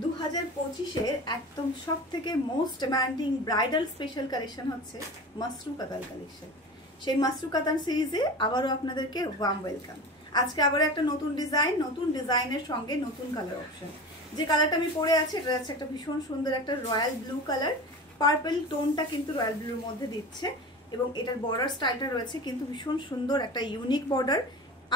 2025-এর একদম সবথেকে most demanding bridal special collection হচ্ছে মাসরু কাতান কালেকশন। সেই মাসরু কাতান সিরিজে আবারও আপনাদেরকে ওয়ার্ম ওয়েলকাম। আজকে আবারও একটা নতুন ডিজাইনের সঙ্গে নতুন কালার অপশন। যে কালারটা আমি পরে আছি এটা হচ্ছে একটা ভীষণ সুন্দর একটা রয়্যাল ব্লু কালার, পার্পল টোনটা কিন্তু রয়্যাল ব্লুর মধ্যে দিচ্ছে এবং এটার বর্ডার স্টাইলটা রয়েছে কিন্তু ভীষণ সুন্দর একটা ইউনিক বর্ডার।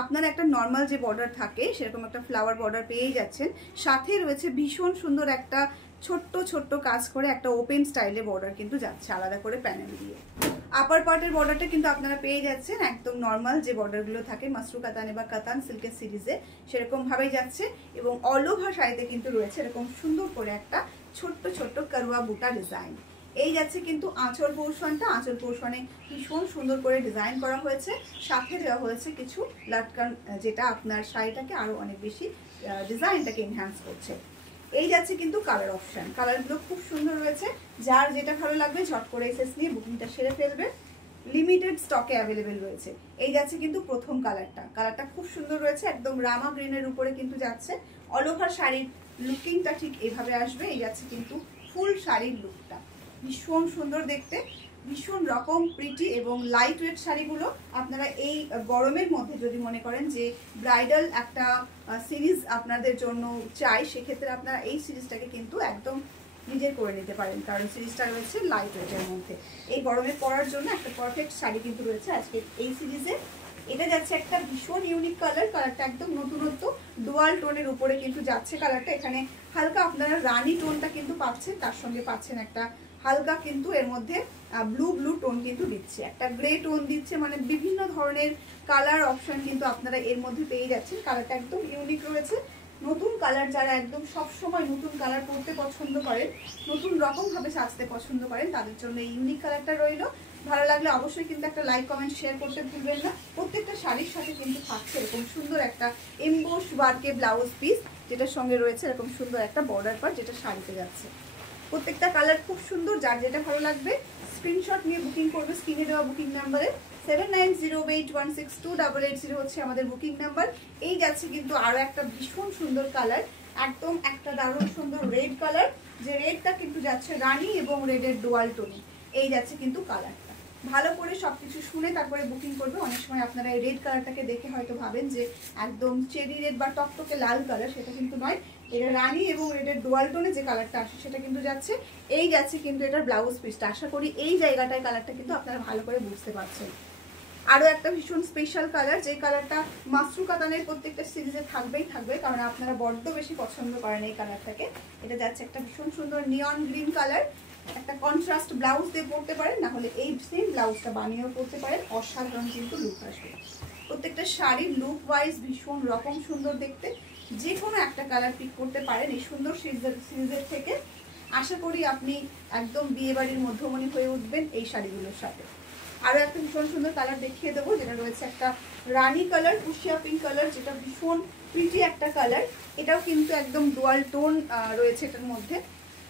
আপনারা একটা নর্মাল যে বর্ডার থাকে সেরকম একটা ফ্লাওয়ার বর্ডার পেয়ে যাচ্ছেন, সাথে রয়েছে ভীষণ সুন্দর একটা ছোট্ট ছোট্ট কাজ করে একটা ওপেন স্টাইলে বর্ডার কিন্তু যাচ্ছে আলাদা করে প্যানেল দিয়ে। আপার পার্টের বর্ডারটা কিন্তু আপনারা পেয়ে যাচ্ছেন একদম নর্মাল যে বর্ডারগুলো থাকে মাসরু কাতানে বা কাতান সিল্কের সিরিজে সেরকম ভাবেই যাচ্ছে এবং অল ওভার শাড়িতে কিন্তু রয়েছে এরকম সুন্দর করে একটা ছোট্ট ছোট্ট কারুয়া বুটা ডিজাইন। এই যাচ্ছে কিন্তু আঁচল পোর্শনটা, আঁচল পোর্শনে ভীষণ সুন্দর করে ডিজাইন করা হয়েছে, সাথে দেওয়া হয়েছে কিছু লাটকান যেটা আপনার শাড়িটাকে আরো অনেক বেশি ডিজাইনটাকে এনহ্যান্স করছে। এই যাচ্ছে কিন্তু কালার অপশন, কালারগুলো খুব সুন্দর রয়েছে। যার যেটা ভালো লাগবে ঝট করে এসএস নিয়ে বুকিংটা সেরে ফেলবে, লিমিটেড স্টকে অ্যাভেলেবেল রয়েছে। এই যাচ্ছে কিন্তু প্রথম কালারটা খুব সুন্দর রয়েছে, একদম রামা গ্রিনের উপরে কিন্তু যাচ্ছে। অল ওভার শাড়ির লুকিংটা ঠিক এভাবে আসবে। এই যাচ্ছে কিন্তু ফুল শাড়ির লুকটা ভীষণ সুন্দর দেখতে, ভীষণ রকম প্রিটি এবং লাইট ওয়েট শাড়িগুলো আপনারা এই গরমের মধ্যে যদি মনে করেন যে ব্রাইডাল একটা সিরিজ আপনাদের জন্য চাই, সেক্ষেত্রে আপনারা এই সিরিজটাকে কিন্তু একদম নিজের করে নিতে পারেন, কারণ সিরিজটা রয়েছে লাইট ওয়েটের মধ্যে। এই গরমে পরার জন্য একটা পারফেক্ট শাড়ি কিন্তু রয়েছে আজকে এই সিরিজে। এটা যাচ্ছে একটা ভীষণ ইউনিক কালারটা একদম নতুনত্ব ডুয়াল টোনের উপরে কিন্তু যাচ্ছে কালারটা। এখানে হালকা আপনারা রানী টোনটা কিন্তু পাচ্ছেন, তার সঙ্গে পাচ্ছেন একটা হালকা কিন্তু এর মধ্যে ব্লু টোন কিন্তু দিচ্ছে, একটা গ্রে টোন দিচ্ছে, মানে বিভিন্ন ধরনের কালার অপশন কিন্তু আপনারা এর মধ্যে পেয়ে যাচ্ছেন। কালারটা একদম ইউনিক রয়েছে। নতুন কালার যারা একদম সব সময় নতুন কালার পরতে পছন্দ করেন, নতুন রকম ভাবে সাজতে পছন্দ করেন, তাদের জন্য এই ইউনিক কালারটা রইল। ভালো লাগলে অবশ্যই কিন্তু একটা লাইক কমেন্ট শেয়ার করতে ভুলবেন না। প্রত্যেকটা শাড়ির সাথে কিন্তু থাকছে এরকম সুন্দর একটা এমবোস ওয়ার্কে ব্লাউজ পিস, যেটার সঙ্গে রয়েছে এরকম সুন্দর একটা বর্ডার পার্ট যেটা শাড়িতে যাচ্ছে। প্রত্যেকটা কালার খুব সুন্দর, যার যেটা ভালো লাগবে স্ক্রিনশট নিয়ে বুকিং করবে স্ক্রিনে দেওয়া বুকিং নাম্বারে। 7908162880 হচ্ছে আমাদের বুকিং নাম্বার। এই যাচ্ছে কিন্তু আরো একটা ভীষণ সুন্দর কালার, একদম একটা দারুণ সুন্দর রেড কালার, যে রেডটা কিন্তু যাচ্ছে রানী এবং রেডের ডুয়াল টোনে। এই যাচ্ছে কিন্তু কালারটা। ভালো করে সবকিছু শুনে তারপরে বুকিং করবে। অনেক সময় আপনারা এই রেড কালারটাকে দেখে হয়তো ভাবেন যে একদম চেরি রেড বা টকটকে লাল কালার, সেটা কিন্তু নয়। এটা রানী এবং রেডের ডুয়াল টোনে যে কালারটা আসে সেটা কিন্তু যাচ্ছে। এই যাচ্ছে কিন্তু এটার ব্লাউজ পিসটা। আশা করি এই জায়গাটায় কালারটা কিন্তু আপনারা ভালো করে বুঝতে পারছেন। আরো একটা ভীষণ স্পেশাল কালার, যে কালারটা মাসরু কাতানের প্রত্যেকটা সিরিজে থাকবে, কারণ আপনারা বড্ড বেশি পছন্দ করেন এই কালারটাকে। এটা যাচ্ছে একটা ভীষণ সুন্দর নিয়ন গ্রিন কালার, একটা কন্ট্রাস্ট ব্লাউজ দিয়ে পরতে পারেন, না হলে এই সেম ব্লাউজটা বানিয়েও পরতে পারেন। অসাধারণ কিন্তু লুক আসবে। প্রত্যেকটা শাড়ির লুক ওয়াইজ ভীষণ রকম সুন্দর দেখতে। যে কোনো একটা কালার পিক করতে পারেন এই সুন্দর সিরিজের থেকে। আশা করি আপনি একদম বিয়ে বাড়ির মধ্যমণি হয়ে উঠবেন এই শাড়িগুলোর সাথে। আরো একটা ভীষণ সুন্দর কালার দেখিয়ে দেবো, যেটা রয়েছে একটা রানী কালার, কুশিয়া পিঙ্ক কালার, যেটা ভীষণ প্রিটি একটা কালার। এটাও কিন্তু একদম ডুয়াল টোন রয়েছে এটার মধ্যে,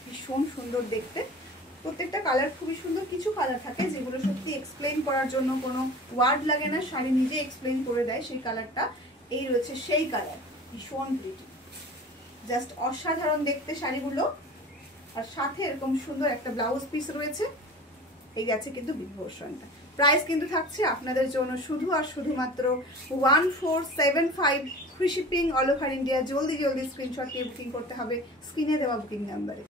ভীষণ সুন্দর দেখতে। প্রত্যেকটা কালার খুবই সুন্দর। কিছু কালার থাকে যেগুলো সত্যি এক্সপ্লেইন করার জন্য কোনো ওয়ার্ড লাগে না, শাড়ি নিজে এক্সপ্লেইন করে দেয় সেই কালারটা। এই রয়েছে সেই কালার, ভীষণ প্রিটি, জাস্ট অসাধারণ দেখতে শাড়িগুলো। আর সাথে এরকম সুন্দর একটা ব্লাউজ পিস রয়েছে। এই যাচ্ছে কিন্তু বিগ পোর্শনটা। প্রাইস কিন্তু থাকছে আপনাদের জন্য শুধু আর শুধুমাত্র 1475 free shipping all over India. জলদি স্ক্রিনশট নিয়ে বুকিং করতে হবে স্ক্রিনে দেওয়া বুকিং নাম্বারে।